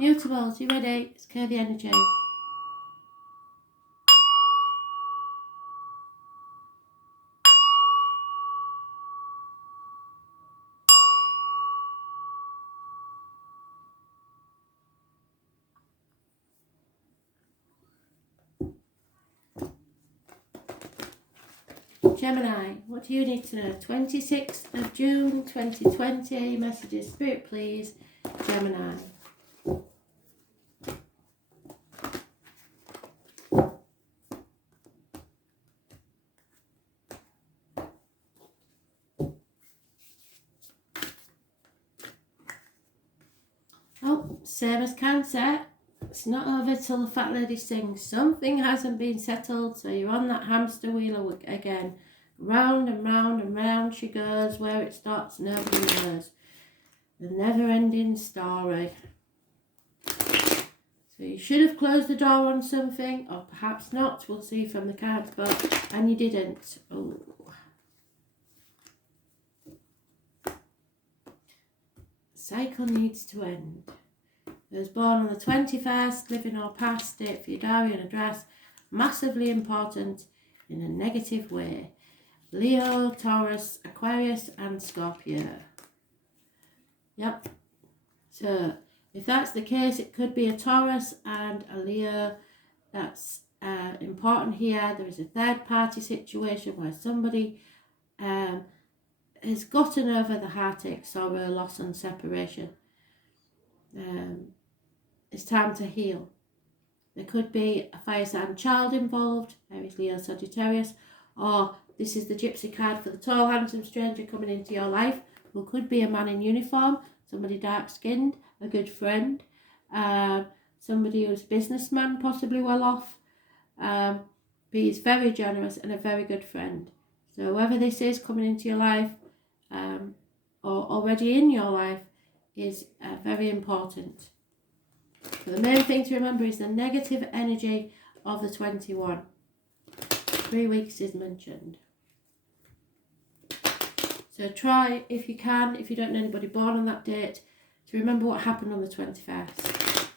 Mutables, you ready? Let's clear the energy. Gemini, what do you need to know? 26th of June 2020. Messages, Spirit, please. Gemini. Oh, same as Cancer. It's not over till the fat lady sings. Something hasn't been settled, so you're on that hamster wheel again. Round and round and round she goes. Where it stops, nobody knows. The never-ending story. So you should have closed the door on something, or perhaps not. We'll see from the cards, and you didn't. Oh. Cycle needs to end. I was born on the 21st, living or past, date for your diary and address. Massively important in a negative way. Leo, Taurus, Aquarius and Scorpio. Yep. So if that's the case, it could be a Taurus and a Leo. That's important here. There is a third party situation where somebody has gotten over the heartache, sorrow, loss and separation. It's time to heal. There could be a fire sign child involved, Aries, Leo, Sagittarius, or this is the gypsy card for the tall, handsome stranger coming into your life, who could be a man in uniform, somebody dark-skinned, a good friend, somebody who's a businessman, possibly well off, but he's very generous and a very good friend. So whoever this is coming into your life, or already in your life, is very important. But the main thing to remember is the negative energy of the 21. 3 weeks is mentioned. So try, if you can, if you don't know anybody born on that date, to remember what happened on the 21st.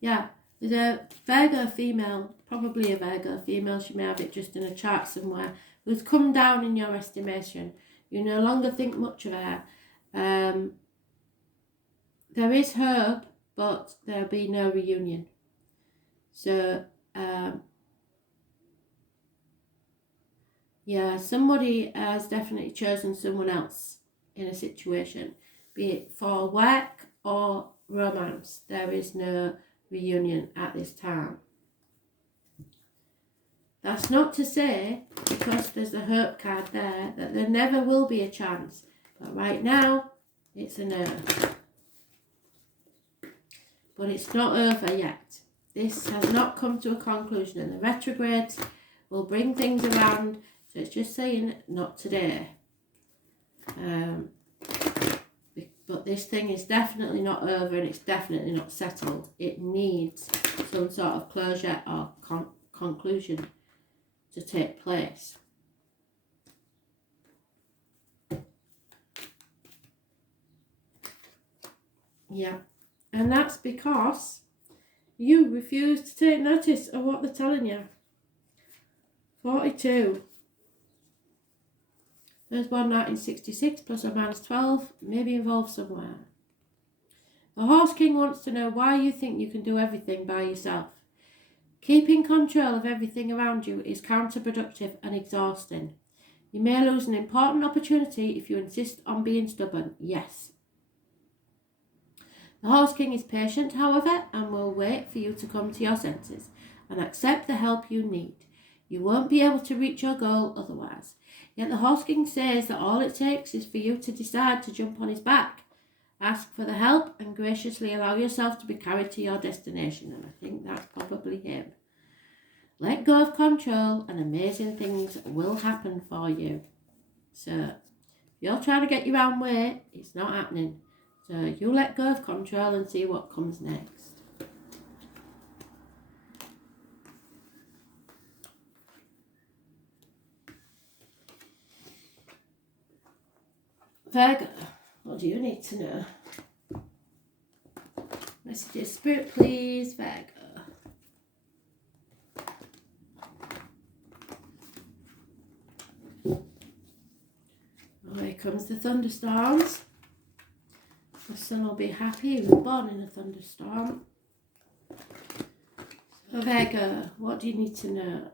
Yeah, there's a Virgo female, probably a Virgo female, she may have it just in a chart somewhere, who's come down in your estimation. You no longer think much of her. There is hope, but there'll be no reunion. So, yeah, somebody has definitely chosen someone else in a situation, be it for work or romance. There is no reunion at this time. That's not to say, because there's the hope card there, that there never will be a chance. But right now, it's a no. But it's not over yet. This has not come to a conclusion, and the retrogrades will bring things around. So it's just saying, not today. But this thing is definitely not over, and it's definitely not settled. It needs some sort of closure or conclusion to take place. Yeah, and that's because you refuse to take notice of what they're telling you. 42. Those born 1966 plus or minus 12 may be involved somewhere. The Horse King wants to know why you think you can do everything by yourself. Keeping control of everything around you is counterproductive and exhausting. You may lose an important opportunity if you insist on being stubborn. Yes. The Horse King is patient, however, and will wait for you to come to your senses and accept the help you need. You won't be able to reach your goal otherwise. Yet the Horse King says that all it takes is for you to decide to jump on his back. Ask for the help and graciously allow yourself to be carried to your destination. And I think that's probably him. Let go of control and amazing things will happen for you. So if you're trying to get your own way, it's not happening. So you let go of control and see what comes next. Virgo, what do you need to know? Messages, Spirit, please, Virgo. Oh, here comes the thunderstorms. The sun will be happy. He was born in a thunderstorm. So Virgo, what do you need to know?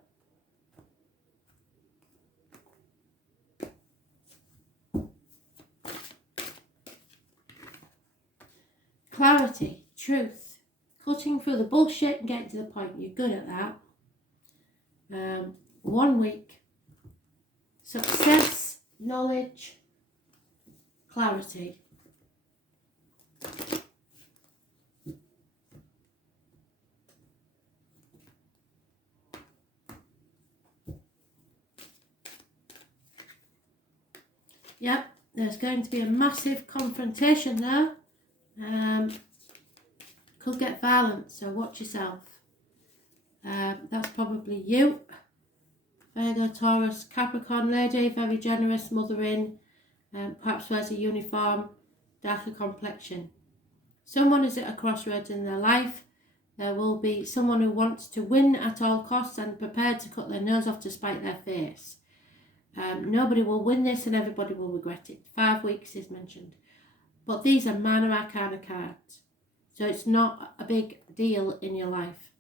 Clarity, truth, cutting through the bullshit and getting to the point. You're good at that. 1 week. Success, knowledge, clarity. Yep, there's going to be a massive confrontation there. Could get violent, so watch yourself. That's probably you. Virgo, Taurus, Capricorn lady, very generous, mothering, perhaps wears a uniform, darker complexion. Someone is at a crossroads in their life. There will be someone who wants to win at all costs and prepared to cut their nose off to spite their face. Nobody will win this and everybody will regret it. 5 weeks is mentioned. But these are minor arcana cards. So it's not a big deal in your life.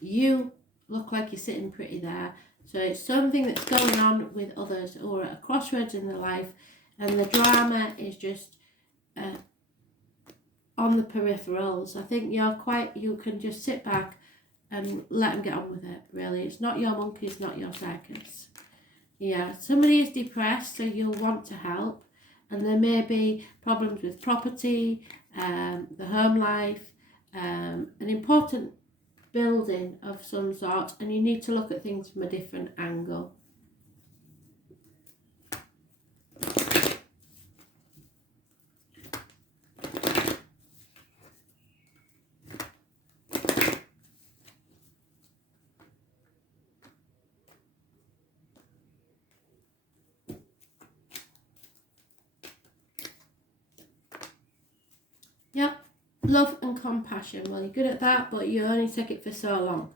You look like you're sitting pretty there. So it's something that's going on with others who are at a crossroads in their life. And the drama is just on the peripherals. I think you can just sit back and let them get on with it, really. It's not your monkey, it's not your circus. Yeah, somebody is depressed, so you'll want to help. And there may be problems with property, the home life, an important building of some sort, and you need to look at things from a different angle. Yep, love and compassion. Well, you're good at that, but you only take it for so long.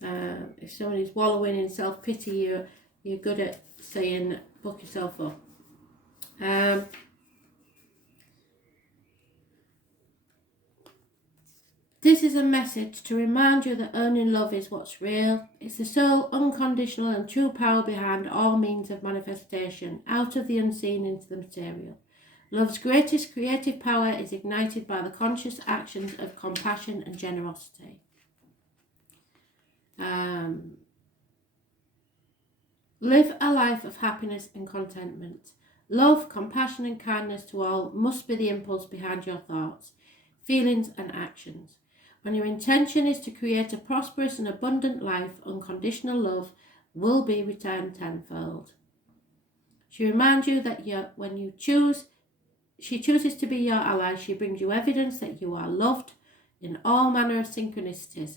If somebody's wallowing in self-pity, you're good at saying, book yourself up. This is a message to remind you that only love is what's real. It's the sole, unconditional and true power behind all means of manifestation, out of the unseen into the material. Love's greatest creative power is ignited by the conscious actions of compassion and generosity. Live a life of happiness and contentment. Love, compassion and kindness to all must be the impulse behind your thoughts, feelings and actions. When your intention is to create a prosperous and abundant life, unconditional love will be returned tenfold. She reminds you that she chooses to be your ally. She brings you evidence that you are loved in all manner of synchronicities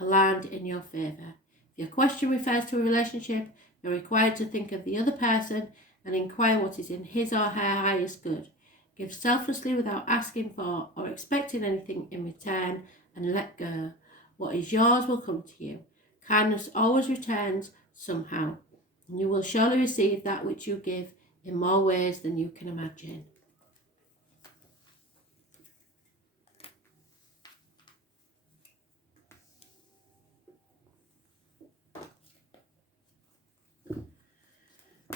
aligned in your favour. If your question refers to a relationship, you're required to think of the other person and inquire what is in his or her highest good. Give selflessly without asking for or expecting anything in return and let go. What is yours will come to you. Kindness always returns somehow, and you will surely receive that which you give in more ways than you can imagine.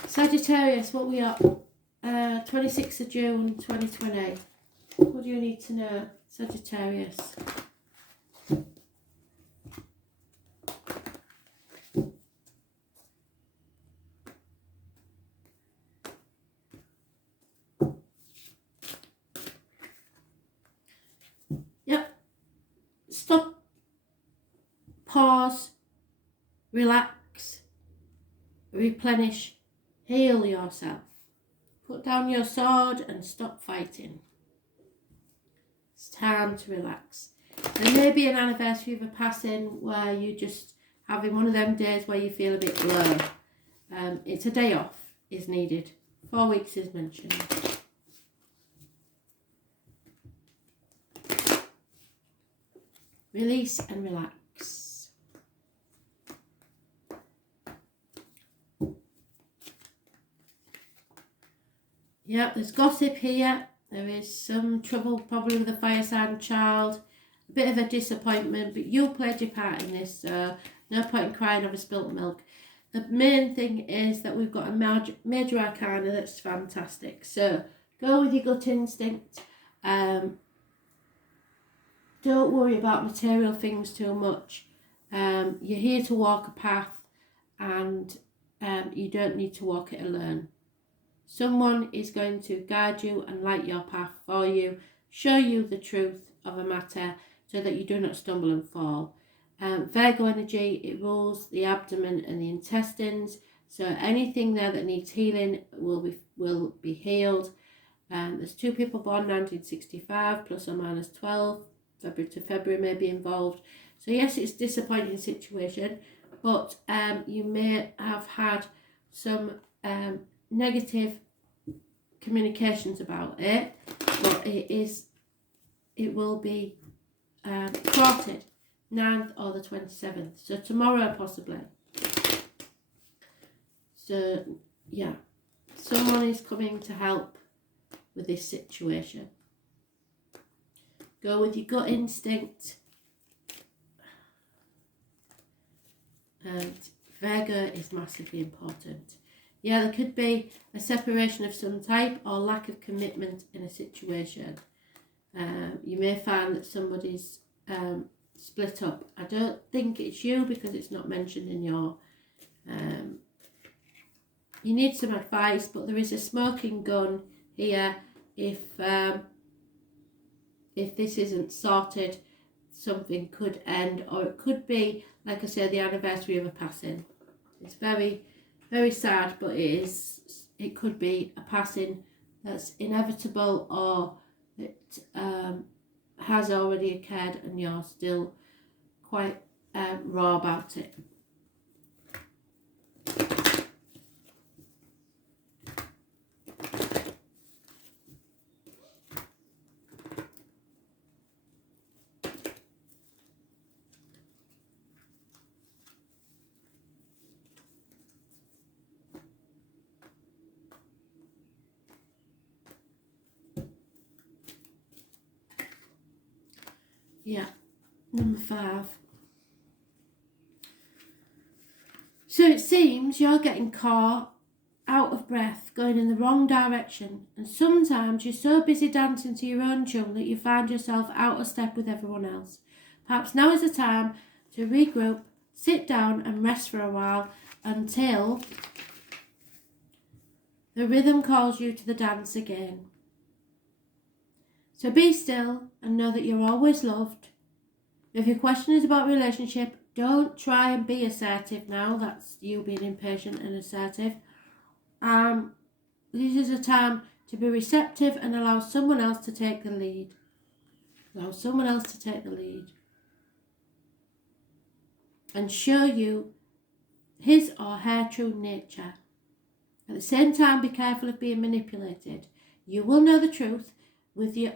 Sagittarius, what we are, 26th of June 2020. What do you need to know, Sagittarius? Yep. Stop. Pause. Relax. Replenish. Heal yourself. Put down your sword and stop fighting. It's time to relax. There may be an anniversary of a passing where you just having one of them days where you feel a bit low. It's a day off is needed. 4 weeks is mentioned. Release and relax. Yep, there's gossip here. There is some trouble probably with a fire sign child. A bit of a disappointment, but you played your part in this, so no point in crying over spilt milk. The main thing is that we've got a major arcana that's fantastic. So go with your gut instinct. Don't worry about material things too much. You're here to walk a path, and you don't need to walk it alone. Someone is going to guide you and light your path for you, show you the truth of a matter so that you do not stumble and fall. Virgo energy, it rules the abdomen and the intestines, so anything there that needs healing will be healed. There's 2 people born 1965, plus or minus 12, February to February may be involved. So yes, it's a disappointing situation, but you may have had some negative communications about it, but it will be sorted 9th or the 27th, so tomorrow possibly. So yeah, someone is coming to help with this situation. Go with your gut instinct. And Virgo is massively important. Yeah, there could be a separation of some type or lack of commitment in a situation. You may find that somebody's split up. I don't think it's you because it's not mentioned in your... you need some advice, but there is a smoking gun here. If this isn't sorted, something could end, or it could be, like I said, the anniversary of a passing. It's very, very sad, but it could be a passing that's inevitable, or that has already occurred and you're still quite raw about it. Yeah, number 5. So it seems you're getting caught out of breath, going in the wrong direction, and sometimes you're so busy dancing to your own tune that you find yourself out of step with everyone else. Perhaps now is the time to regroup, sit down and rest for a while until the rhythm calls you to the dance again. So be still and know that you're always loved. If your question is about relationship, don't try and be assertive now. That's you being impatient and assertive. This is a time to be receptive and allow someone else to take the lead. Allow someone else to take the lead. And show you his or her true nature. At the same time, be careful of being manipulated. You will know the truth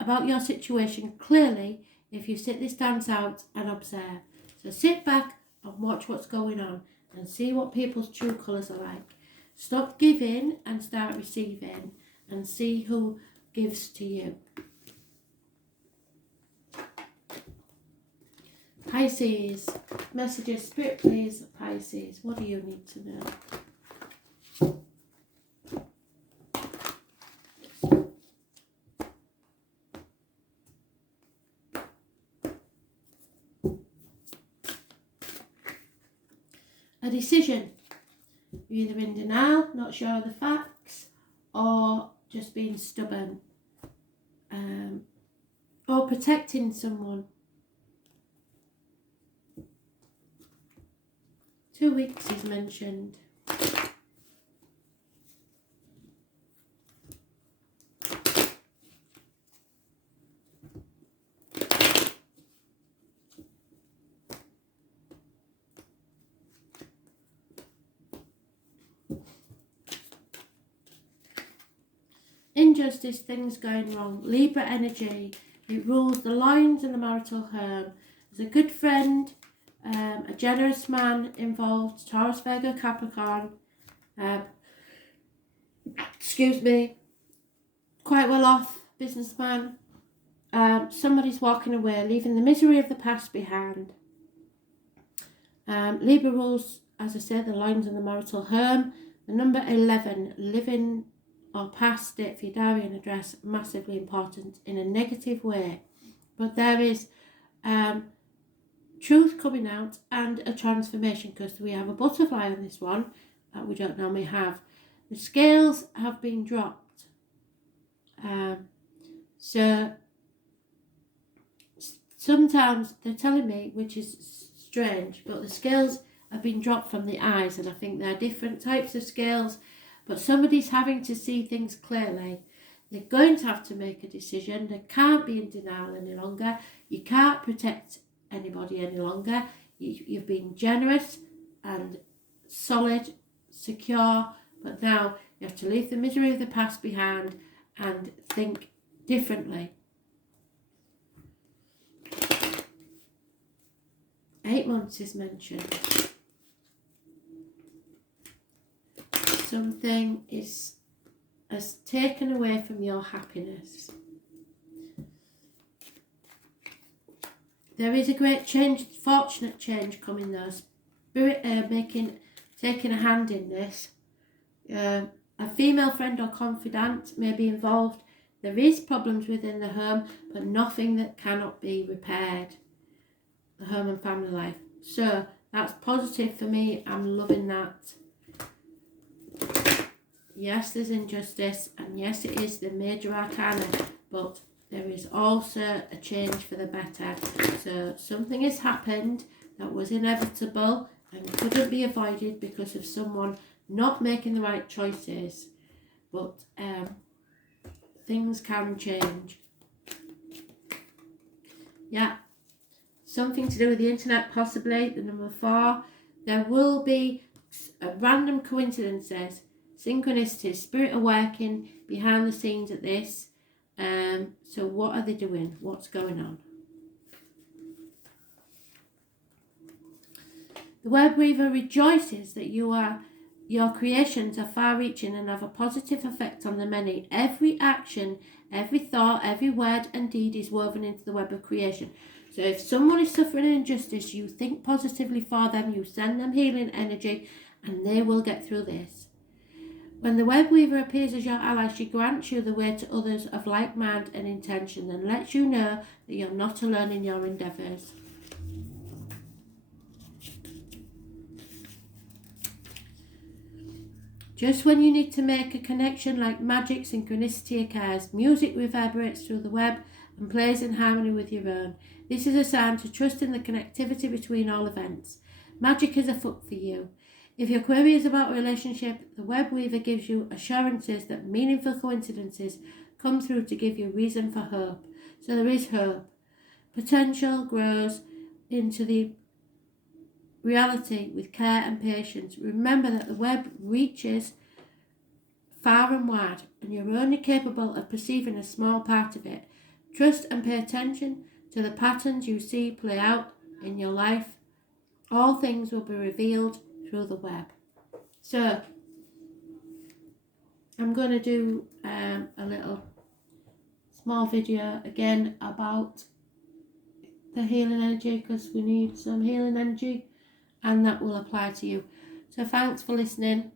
about your situation clearly if you sit this dance out and observe. So sit back and watch what's going on and see what people's true colours are like. Stop giving and start receiving and see who gives to you. Pisces, messages, Spirit please, Pisces, what do you need to know? A decision. You're either in denial, not sure of the facts, or just being stubborn, or protecting someone. 2 weeks is mentioned. injustice, things going wrong. Libra energy, it rules the loins and the marital home. There's a good friend, a generous man involved, Taurus, Virgo, Capricorn. Excuse me. Quite well off businessman. Somebody's walking away, leaving the misery of the past behind. Libra rules, as I said, the lines and the marital home. The number 11, living or past date for your diary and address, massively important in a negative way. But there is truth coming out and a transformation, because we have a butterfly on this one that we don't normally have. The scales have been dropped. So sometimes they're telling me, which is strange, but the scales have been dropped from the eyes, and I think there are different types of scales, but somebody's having to see things clearly. They're going to have to make a decision. They can't be in denial any longer. You can't protect anybody any longer. You've been generous and solid, secure, but now you have to leave the misery of the past behind and think differently. 8 months is mentioned. Something has taken away from your happiness. There is a great change, fortunate change coming though. Spirit taking a hand in this. A female friend or confidant may be involved. There is problems within the home, but nothing that cannot be repaired. The home and family life. So that's positive for me. I'm loving that. Yes, there's injustice, and yes, it is the major arcana, but there is also a change for the better. So something has happened that was inevitable and couldn't be avoided because of someone not making the right choices. But things can change. Yeah. Something to do with the internet, possibly. The number 4. There will be random coincidences, synchronicities. Spirit are working behind the scenes at this. So what are they doing? What's going on? The Web Weaver rejoices that your creations are far-reaching and have a positive effect on the many. Every action, every thought, every word and deed is woven into the web of creation. So if someone is suffering injustice, you think positively for them, you send them healing energy, and they will get through this. When the Web Weaver appears as your ally, she grants you the way to others of like mind and intention, and lets you know that you're not alone in your endeavours. Just when you need to make a connection, like magic, synchronicity occurs. Music reverberates through the web and plays in harmony with your own. This is a sign to trust in the connectivity between all events. Magic is afoot for you. If your query is about a relationship, the Web Weaver gives you assurances that meaningful coincidences come through to give you reason for hope. So there is hope. Potential grows into the reality with care and patience. Remember that the web reaches far and wide, and you're only capable of perceiving a small part of it. Trust and pay attention to the patterns you see play out in your life. All things will be revealed through the web. So I'm going to do a little small video again about the healing energy, because we need some healing energy, and that will apply to you. So thanks for listening.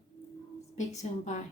Speak soon. Bye.